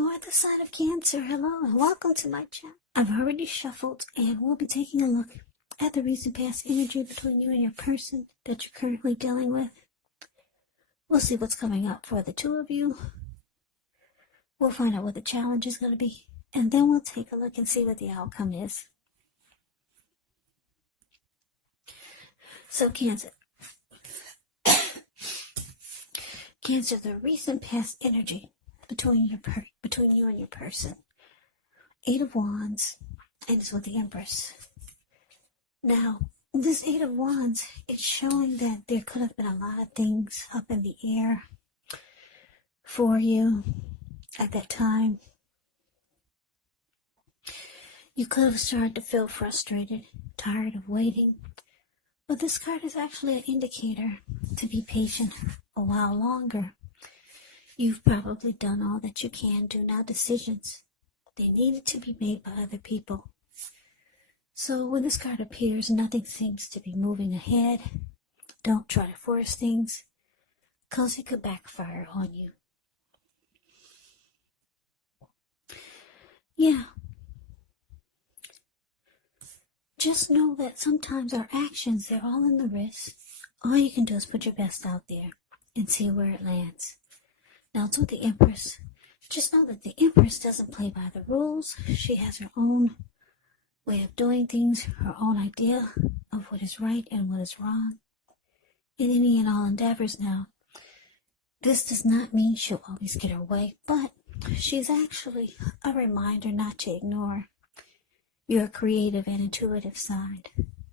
For the sign of Cancer, hello and welcome to my channel. I've already shuffled and we'll be taking a look at the recent past energy between you and your person that you're currently dealing with. We'll see what's coming up for the two of you. We'll find out what the challenge is going to be, and then we'll take a look and see what the outcome is. So Cancer. Cancer, the recent past energy between you and your person. 8 of Wands, and it's with the Empress. Now, this 8 of Wands, it's showing that there could have been a lot of things up in the air for you at that time. You could have started to feel frustrated, tired of waiting. But this card is actually an indicator to be patient a while longer. You've probably done all that you can do. Now decisions, they needed to be made by other people. So when this card appears, nothing seems to be moving ahead. Don't try to force things, because it could backfire on you. Yeah. Just know that sometimes our actions, they're all in the wrist. All you can do is put your best out there and see where it lands. Now it's with the Empress. Just know that the Empress doesn't play by the rules. She has her own way of doing things, her own idea of what is right and what is wrong in any and all endeavors. Now, this does not mean she'll always get her way, but she's actually a reminder not to ignore your creative and intuitive side.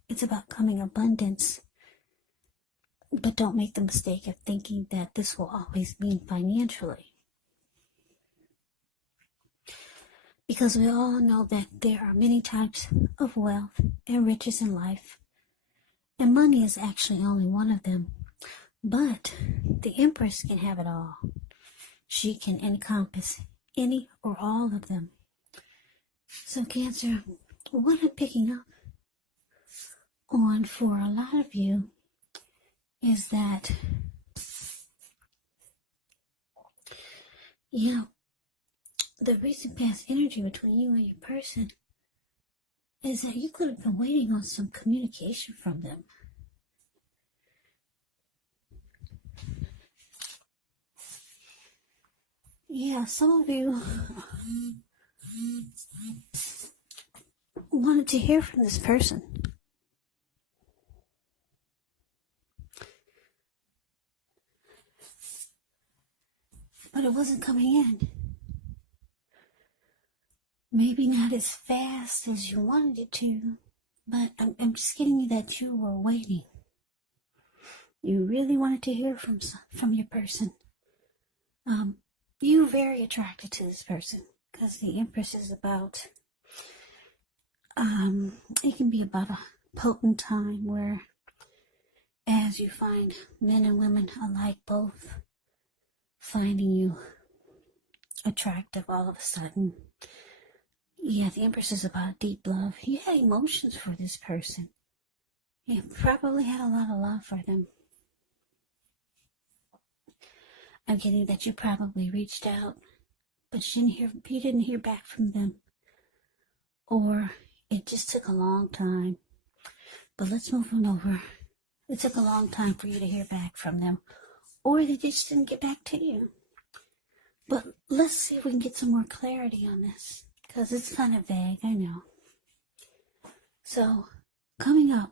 It's about coming abundance, but don't make the mistake of thinking that this will always mean financially. Because we all know that there are many types of wealth and riches in life, and money is actually only one of them. But the Empress can have it all. She can encompass any or all of them. So Cancer, what I'm picking up on for a lot of you is that, the recent past energy between you and your person is that you could have been waiting on some communication from them. Yeah, some of you wanted to hear from this person. But it wasn't coming in. Maybe not as fast as you wanted it to, but I'm just getting you that you were waiting. You really wanted to hear from your person. You're very attracted to this person, because the Empress is about, it can be about a potent time where, as you find men and women alike both finding you attractive all of a sudden. Yeah, the Empress is about deep love. You had emotions for this person. You probably had a lot of love for them. I'm getting that you probably reached out, but you didn't hear back from them. Or it just took a long time. But let's move on over. It took a long time for you to hear back from them. Or they just didn't get back to you. But let's see if we can get some more clarity on this, because it's kind of vague, I know. So, coming up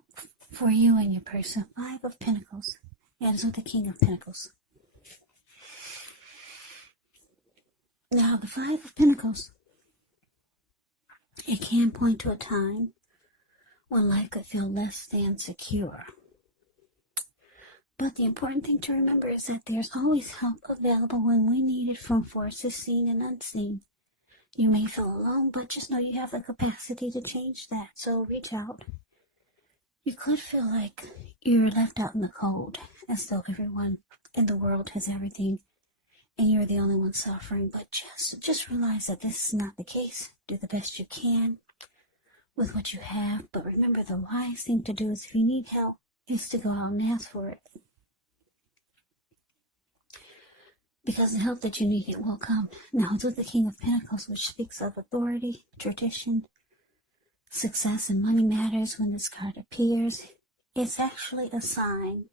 for you and your person, 5 of Pentacles. And it's with the King of Pentacles. Now, the 5 of Pentacles, it can point to a time when life could feel less than secure. But the important thing to remember is that there's always help available when we need it from forces seen and unseen. You may feel alone, but just know you have the capacity to change that, so reach out. You could feel like you're left out in the cold, as though everyone in the world has everything, and you're the only one suffering, but just realize that this is not the case. Do the best you can with what you have, but remember the wise thing to do is, if you need help, is to go out and ask for it. because the help that you need, it will come. Now it's with the King of Pentacles, which speaks of authority, tradition, success, and money matters. When this card appears, it's actually a sign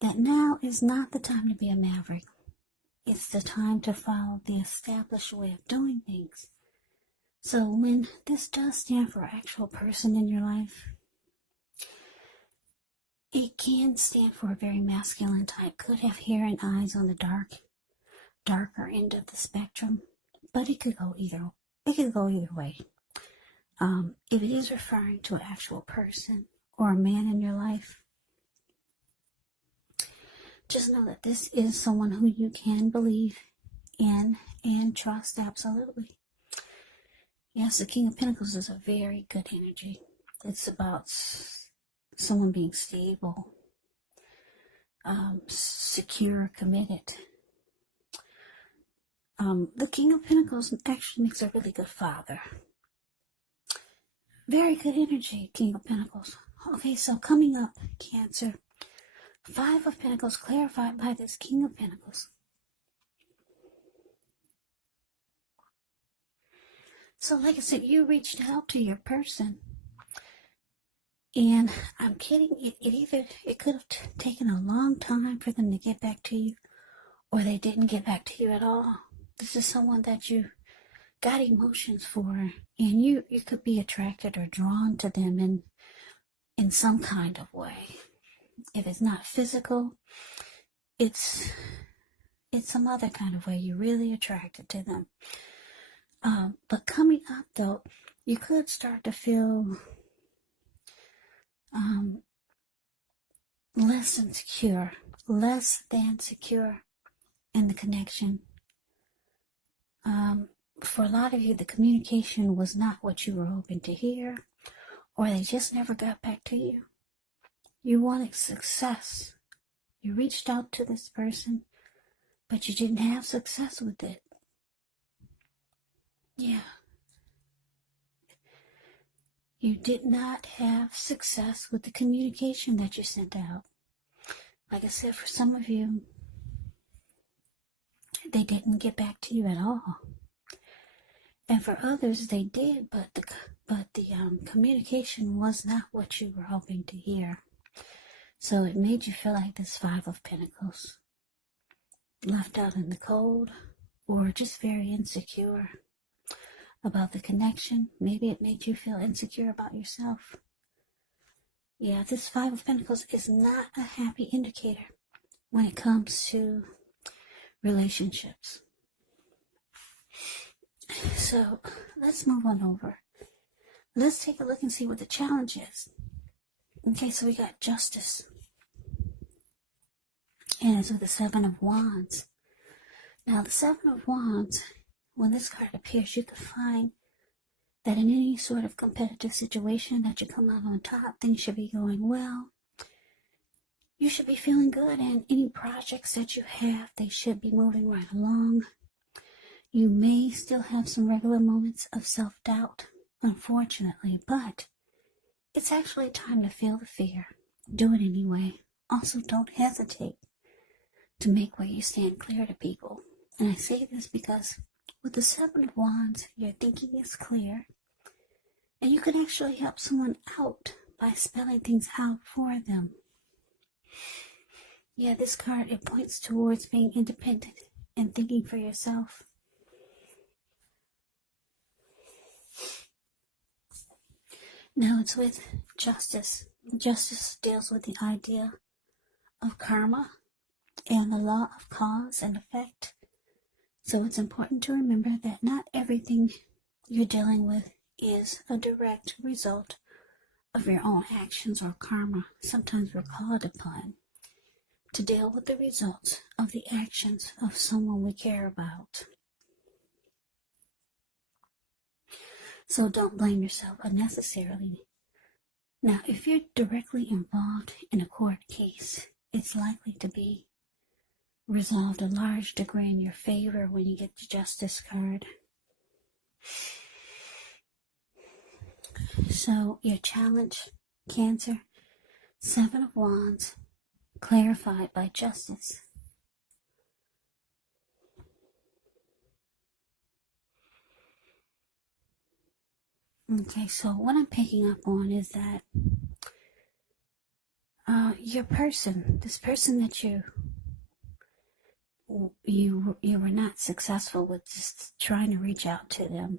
that now is not the time to be a maverick. It's the time to follow the established way of doing things. So when this does stand for an actual person in your life, it can stand for a very masculine type. Could have hair and eyes on the darker end of the spectrum, but it could go either way. If it is referring to an actual person or a man in your life, just know that this is someone who you can believe in and trust absolutely. Yes, the King of Pentacles is a very good energy. It's about someone being stable, secure, committed. The King of Pentacles actually makes a really good father. Very good energy, King of Pentacles. Okay, so coming up, Cancer. 5 of Pentacles clarified by this King of Pentacles. So like I said, you reached out to your person. And I'm kidding, it could have taken a long time for them to get back to you, or they didn't get back to you at all. This is someone that you got emotions for, and you could be attracted or drawn to them in some kind of way. If it's not physical, it's some other kind of way. You're really attracted to them. But coming up though, you could start to feel less than secure in the connection. For a lot of you, the communication was not what you were hoping to hear, or they just never got back to you. You wanted success. You reached out to this person, but you didn't have success with it. Yeah. You did not have success with the communication that you sent out. Like I said, for some of you, they didn't get back to you at all. And for others, they did, but the communication was not what you were hoping to hear. So it made you feel like this 5 of Pentacles, left out in the cold, or just very insecure about the connection. Maybe it made you feel insecure about yourself. Yeah, this 5 of Pentacles is not a happy indicator when it comes to relationships. So let's move on over. Let's take a look and see what the challenge is. Okay, so we got Justice. And it's with the 7 of Wands. Now the 7 of Wands, when this card appears, you can find that in any sort of competitive situation that you come out on top, things should be going well. You should be feeling good, and any projects that you have, they should be moving right along. You may still have some regular moments of self-doubt, unfortunately, but it's actually time to feel the fear. Do it anyway. Also, don't hesitate to make where you stand clear to people. And I say this because with the 7 of Wands, your thinking is clear, and you can actually help someone out by spelling things out for them. Yeah, this card, it points towards being independent and thinking for yourself. Now it's with Justice. Justice deals with the idea of karma and the law of cause and effect. So it's important to remember that not everything you're dealing with is a direct result of your own actions or karma. Sometimes we're called upon to deal with the results of the actions of someone we care about. So don't blame yourself unnecessarily. Now, if you're directly involved in a court case, it's likely to be resolved a large degree in your favor when you get the Justice card. So your challenge, Cancer, 7 of Wands, clarified by Justice. Okay, so what I'm picking up on is that your person, this person that you were not successful with just trying to reach out to them.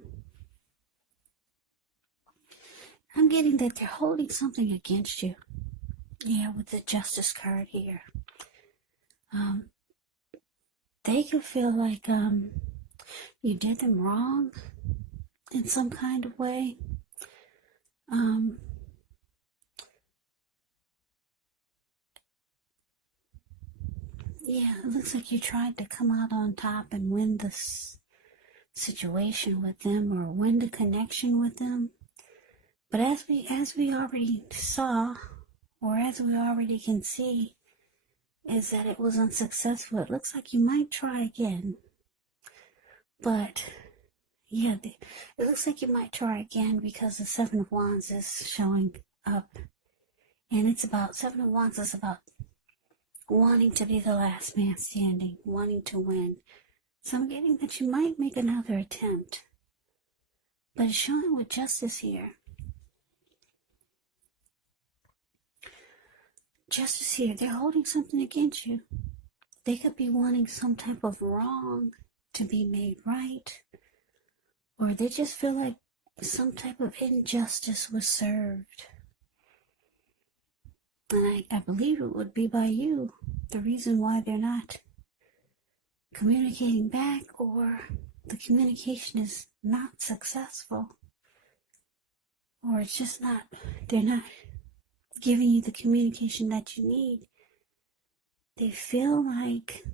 I'm getting that they're holding something against you. Yeah, with the Justice card here. They could feel like you did them wrong in some kind of way. Yeah, it looks like you tried to come out on top and win this situation with them or win the connection with them. But as we already saw, or as we already can see, is that it was unsuccessful. It looks like you might try again. But yeah, it looks like you might try again because the Seven of Wands is showing up. And it's about, Seven of Wands is about wanting to be the last man standing, wanting to win. So I'm getting that you might make another attempt. But it's showing with Justice here. Justice here, they're holding something against you. They could be wanting some type of wrong to be made right. Or they just feel like some type of injustice was served. And I believe it would be by you, the reason why they're not communicating back, or the communication is not successful, or it's just not, they're not giving you the communication that you need. They feel like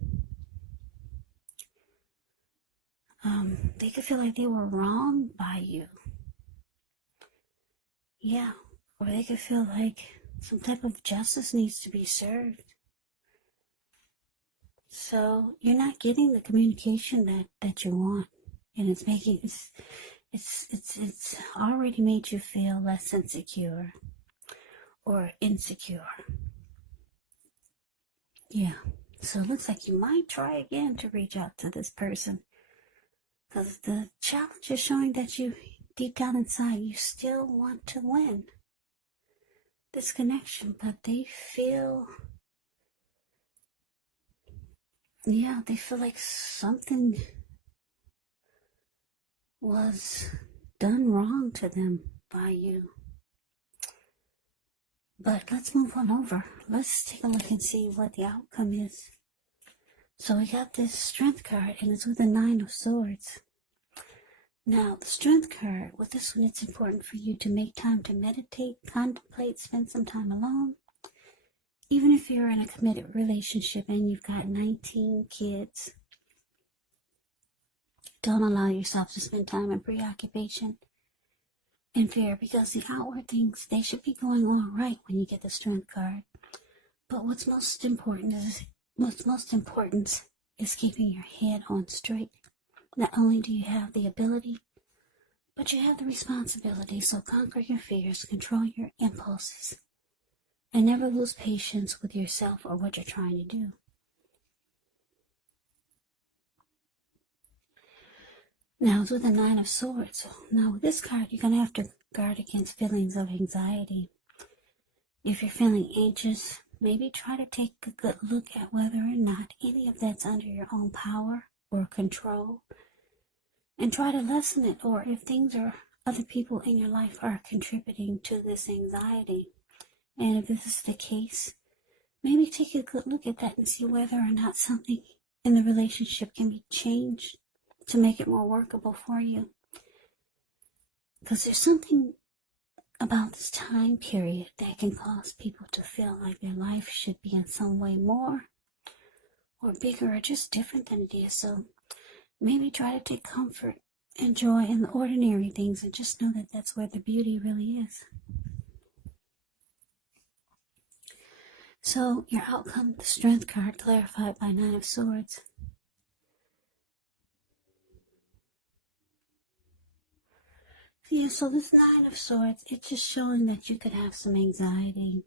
they could feel like they were wronged by you. Yeah, or they could feel like some type of justice needs to be served. So you're not getting the communication that you want, and it's making it's already made you feel less insecure or insecure. Yeah. So it looks like you might try again to reach out to this person, because the challenge is showing that you, deep down inside, you still want to win this connection, but they feel, yeah, they feel like something was done wrong to them by you. But let's move on over. Let's take a look and see what the outcome is. So we got this Strength card, and it's with the Nine of Swords. Now, the Strength card, with this one, it's important for you to make time to meditate, contemplate, spend some time alone. Even if you're in a committed relationship and you've got 19 kids, don't allow yourself to spend time in preoccupation and fear, because the outward things, they should be going all right when you get the Strength card. But what's most important is keeping your head on straight. Not only do you have the ability, but you have the responsibility. So conquer your fears, control your impulses, and never lose patience with yourself or what you're trying to do. Now, it's with the Nine of Swords. Now, with this card, you're going to have to guard against feelings of anxiety. If you're feeling anxious, maybe try to take a good look at whether or not any of that's under your own power or control, and try to lessen it, or if things or other people in your life are contributing to this anxiety. And if this is the case, maybe take a good look at that and see whether or not something in the relationship can be changed to make it more workable for you. Because there's something about this time period that can cause people to feel like their life should be in some way more or bigger or just different than it is. So maybe try to take comfort and joy in the ordinary things, and just know that that's where the beauty really is. So your outcome, the Strength card, clarified by Nine of Swords. Yeah, so this Nine of Swords, it's just showing that you could have some anxiety,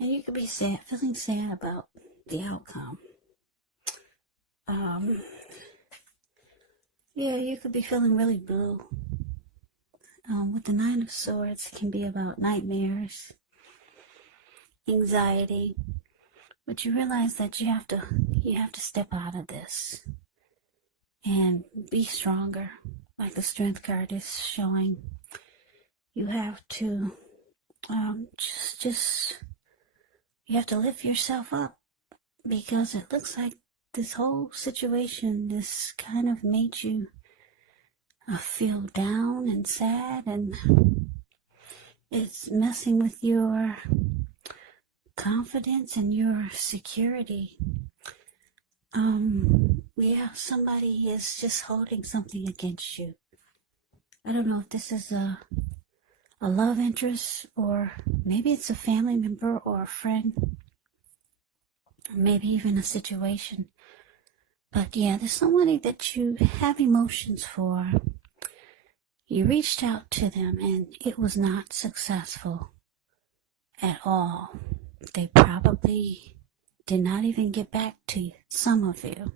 and you could be sad, feeling sad about the outcome. Yeah, you could be feeling really blue with the Nine of Swords, it can be about nightmares, anxiety, but you realize that you have to step out of this and be stronger. Like the Strength card is showing, you have to you have to lift yourself up, because it looks like this whole situation, this kind of made you feel down and sad, and it's messing with your confidence and your security. Yeah, somebody is just holding something against you. I don't know if this is a love interest, or maybe it's a family member or a friend, or maybe even a situation. But yeah, there's somebody that you have emotions for. You reached out to them and it was not successful at all. They probably did not even get back to you, some of you.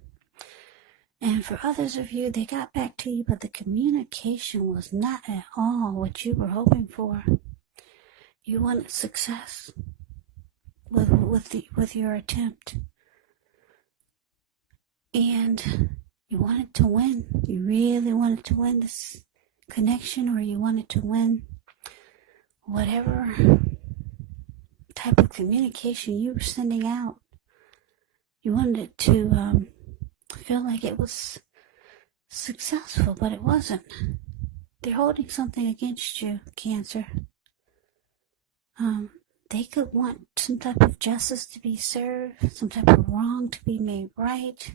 And for others of you, they got back to you, but the communication was not at all what you were hoping for. You wanted success with your attempt. And you wanted to win. You really wanted to win this connection, or you wanted to win whatever type of communication you were sending out. You wanted it to feel like it was successful, but it wasn't. They're holding something against you, Cancer. They could want some type of justice to be served, some type of wrong to be made right,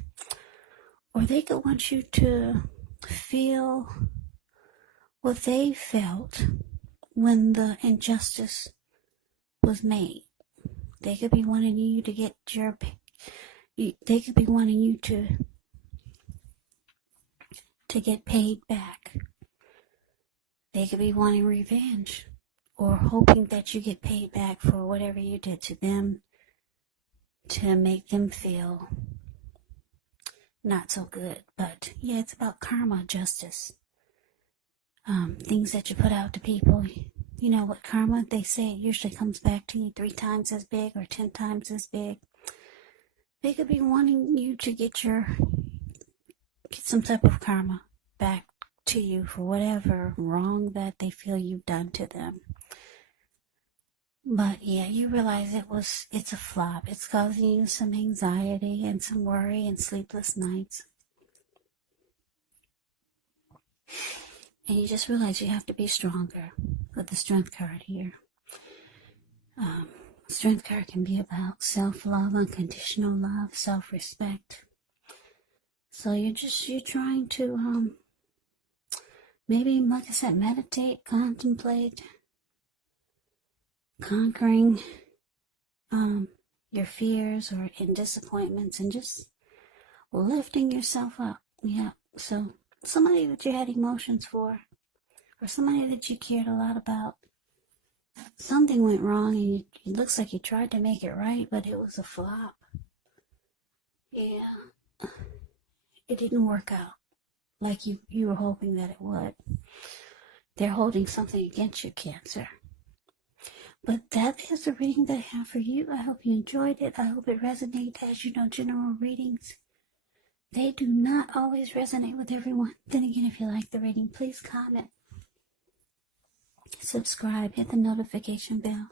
or they could want you to feel what they felt when the injustice was made. They could be wanting you to get they could be wanting you to get paid back. They could be wanting revenge, or hoping that you get paid back for whatever you did to them, to make them feel not so good. But yeah, it's about karma, justice. Things that you put out to people. You know what karma, they say it usually comes back to you 3 times as big or 10 times as big. They could be wanting you to get some type of karma back to you for whatever wrong that they feel you've done to them. But yeah, you realize it's a flop. It's causing you some anxiety and some worry and sleepless nights. And you just realize you have to be stronger with the Strength card here. Strength card can be about self-love, unconditional love, self-respect. So you're trying to, maybe, like I said, meditate, contemplate, conquering your fears or in disappointments, and just lifting yourself up. Yeah, so somebody that you had emotions for, or somebody that you cared a lot about, something went wrong, and it looks like you tried to make it right, but it was a flop. Yeah, it didn't work out like you were hoping that it would. They're holding something against you, Cancer. But that is the reading that I have for you. I hope you enjoyed it. I hope it resonated. As you know, general readings, they do not always resonate with everyone. Then again, if you like the reading, please comment, subscribe, hit the notification bell.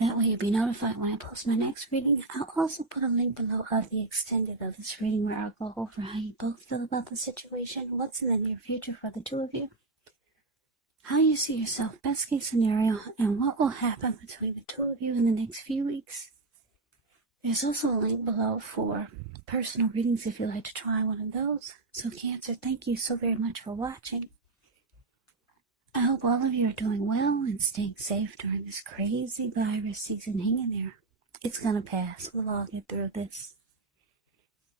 That way you'll be notified when I post my next reading. I'll also put a link below of the extended of this reading, where I'll go over how you both feel about the situation, what's in the near future for the two of you, how you see yourself, best case scenario, and what will happen between the two of you in the next few weeks. There's also a link below for personal readings if you'd like to try one of those. So Cancer, thank you so very much for watching. I hope all of you are doing well and staying safe during this crazy virus season. Hang in there. It's going to pass. We'll all get through this.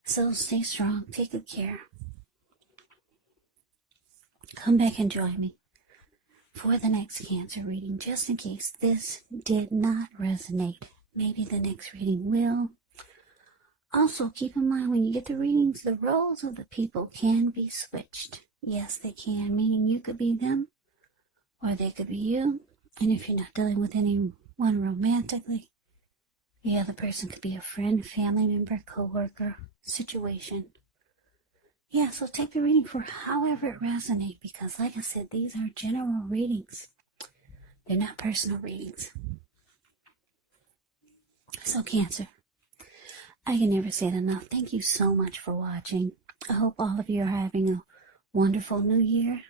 So stay strong. Take good care. Come back and join me for the next Cancer reading, just in case this did not resonate. Maybe the next reading will. Also, keep in mind when you get the readings, the roles of the people can be switched. Yes, they can, meaning you could be them or they could be you. And if you're not dealing with anyone romantically, the other person could be a friend, family member, co-worker, situation. Yeah, so take the reading for however it resonates, because like I said, these are general readings. They're not personal readings. So Cancer, I can never say it enough. Thank you so much for watching. I hope all of you are having a wonderful new year.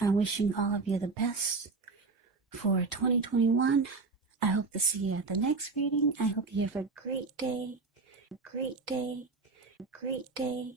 I'm wishing all of you the best for 2021. I hope to see you at the next reading. I hope you have a great day, a great day, a great day.